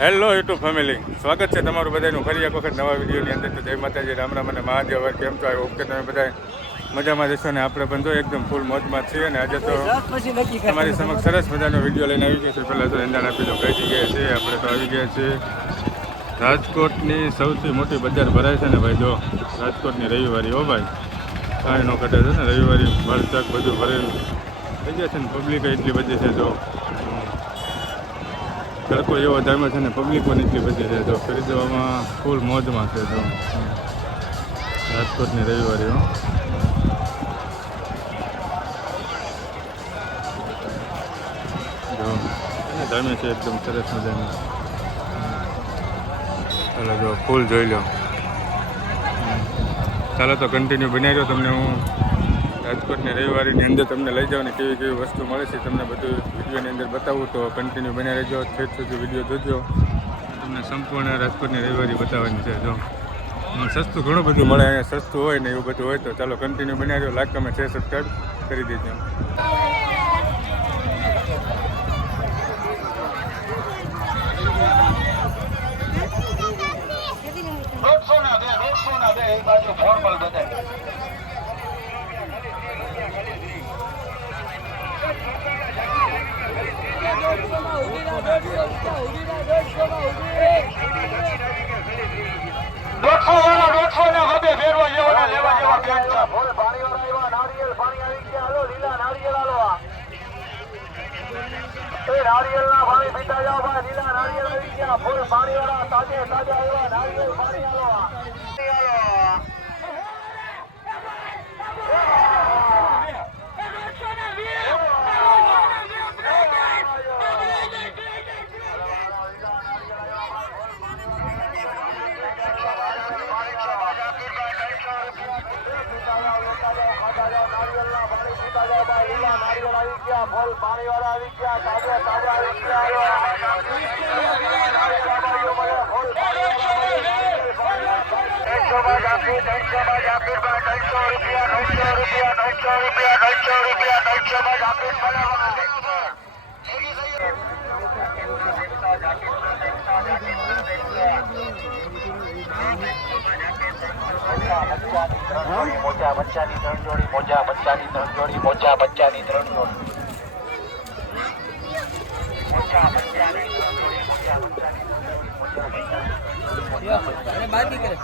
Hello YouTube family, સ્વાગત છે તમારું બધાનું ફરી એક વખત નવા વિડીયોની અંદર. તો જય માતાજી, રામ રામ અને મહાદેવ. કેમ છો? ઓકે, તમે બધા મજામાં જશો ને આપણે પણ જો એકદમ ફૂલ મોજમાં છીએ. અને આજે તો તમારી સમક્ષ સરસ મજાનો વિડીયો લઈને આવી ગયા છે. પહેલાં તો એંધાણ આપી દો, કઈ જગ્યાએ છે આપણે તો આવી ગયા છીએ. રાજકોટની સૌથી મોટી બજાર ભરાય છે ને ભાઈ, જો રાજકોટની રવિવારી. હો ભાઈ, કાંઈ ન કટે છે ને રવિવારી, ભરચક બધું ભરેલું થઈ ગયા છે ને. પબ્લિક એટલી બધી છે, જો તડકો એવો ટાઈમ છે ને, પબ્લિક પણ એટલી બધી છે. તો ખરીદવામાં ફૂલ મોજમાં છે. તો રાજકોટની રવિવારીઓ જો ટાઈમે છે એકદમ સરસ મજાની. ચાલો જો ફૂલ જોઈ લો. ચાલો તો કન્ટિન્યુ બનાવી દો. તમને હું રાજકોટની રવિવારીની અંદર તમને લઈ જાઉં ને કેવી કેવી વસ્તુ મળે છે તમને બધું વિડીયોની અંદર બતાવું. તો કન્ટિન્યુ બનાવી રહેજો, છેક સુધી વિડીયો જોજો. તમને સંપૂર્ણ રાજકોટની રવિવારી બતાવવાની છે. જો સસ્તું ઘણું બધું મળે અહીંયા, સસ્તું હોય ને એવું બધું હોય. તો ચાલો કન્ટિન્યુ બનાવી દો. લાઈક, કમેન્ટ, શેર, સબસ્ક્રાઈબ કરી દેજો. નારિયેલ ના પાણી પીતા જાઓ ભાઈ, લીલા નારિયેલ આવી ગયા. ફૂલ પાણી વાળા તાજે તાજા એવા નારિયેલ પાણી આલો. ફૂલ પાણી વાળા આવી ગયા, તાજા તાજા આવી ગયા. મોજા બચ્ચાની 3 જોડી, મોજા બચ્ચાની 3 જોડી, મોજા બચ્ચાની 3 જોડી. બાકી કરે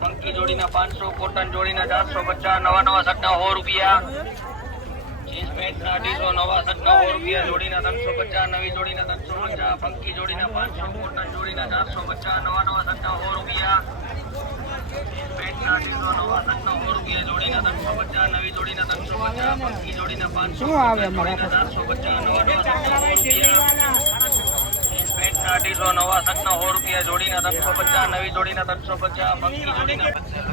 પંકી જોડીના 500, કોટન જોડીના 450, નવા નવા સટના 100 રૂપિયા. જીન્સ પેન્ટના 250, નવા સટના 100 રૂપિયા. જોડીના 350, નવી જોડીના 350, પંકી જોડીના 500, કોટન જોડીના 450, નવા નવા સટના 100 રૂપિયા. જીન્સ પેન્ટના 250, નવા સટના 100 રૂપિયા. જોડીના 350, નવી જોડીના 350, પંકી જોડીના 500, જોડીના 450, નવા નવા સટના 100 રૂપિયા. પેન્ટના 250, નવા સટના 100 રૂપિયા. જોડીના 350, નવી જોડીના 350, પંકી જોડીના 100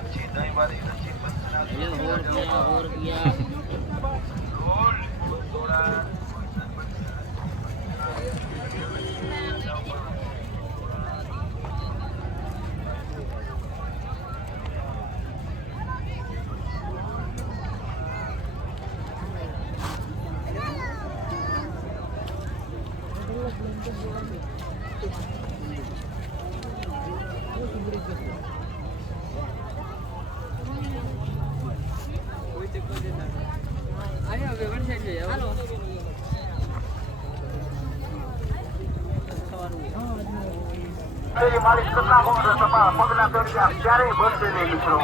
માલિક કરતા હો તો તમારા પગના પેડિયા ક્યારેય ભરશે નહીં મિત્રો.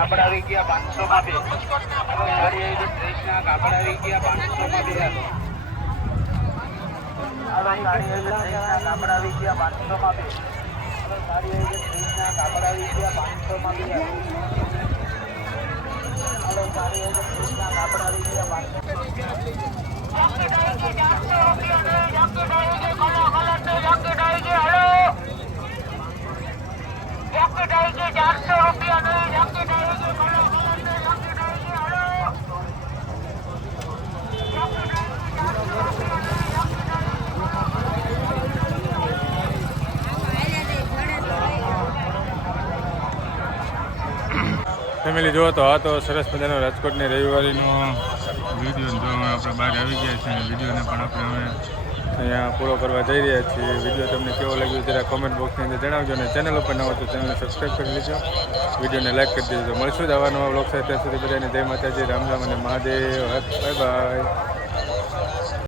કાપડ આવી ગયા 500 માં બે. કાપડ આવી ગયા 500 માં બે. કાપડ આવી ગયા 500 માં બે. કાપડ આવી ગયા 500 માં બે. કાપડ આવી ફેમિલી જુઓ તો આ તો સરસ મજાનો રાજકોટની રવિવારીનો વિડીયો જો આપણે બહાર આવી ગયા છીએ અને વિડીયોને પણ આપણે હવે અહીંયા પૂરો કરવા જઈ રહ્યા છીએ. વિડીયો તમને કેવો લાગ્યો જરા કોમેન્ટ બોક્સની અંદર જણાવજો અને ચેનલ ઉપર ન હોય તો ચેનલને સબસ્ક્રાઈબ કરી લેજો, વિડીયોને લાઈક કરી દેજો. મળશું જ આવા નવા બ્લોગ સાથે. ત્યાં સુધી બધાને જય માતાજી, રામ રામ અને મહાદેવ. Bye bye.